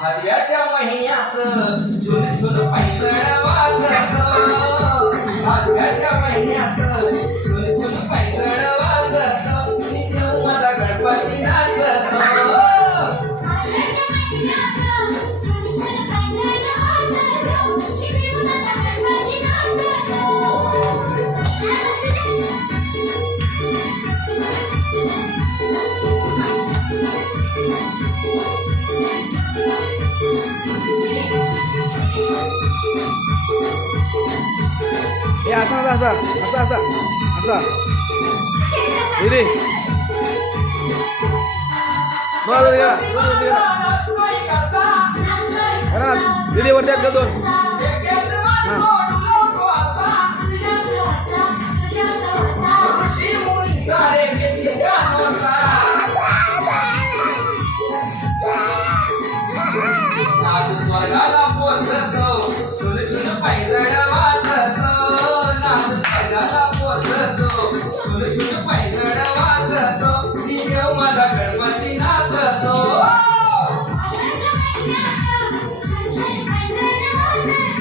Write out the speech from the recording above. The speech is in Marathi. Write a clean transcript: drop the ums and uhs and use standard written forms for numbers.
हरियाच्या महिन्यात झुन झुन पैसळ वाजत हरियाच्या महिन्यात झुन झुन पैसळ वाजत नित्य मला गणपती नाचत हे असा असा असा असा असा दीदी बरं द्या दीदी वरती आहेत का दोन स्वर्गाला पोचतो झुन झुन पैसळ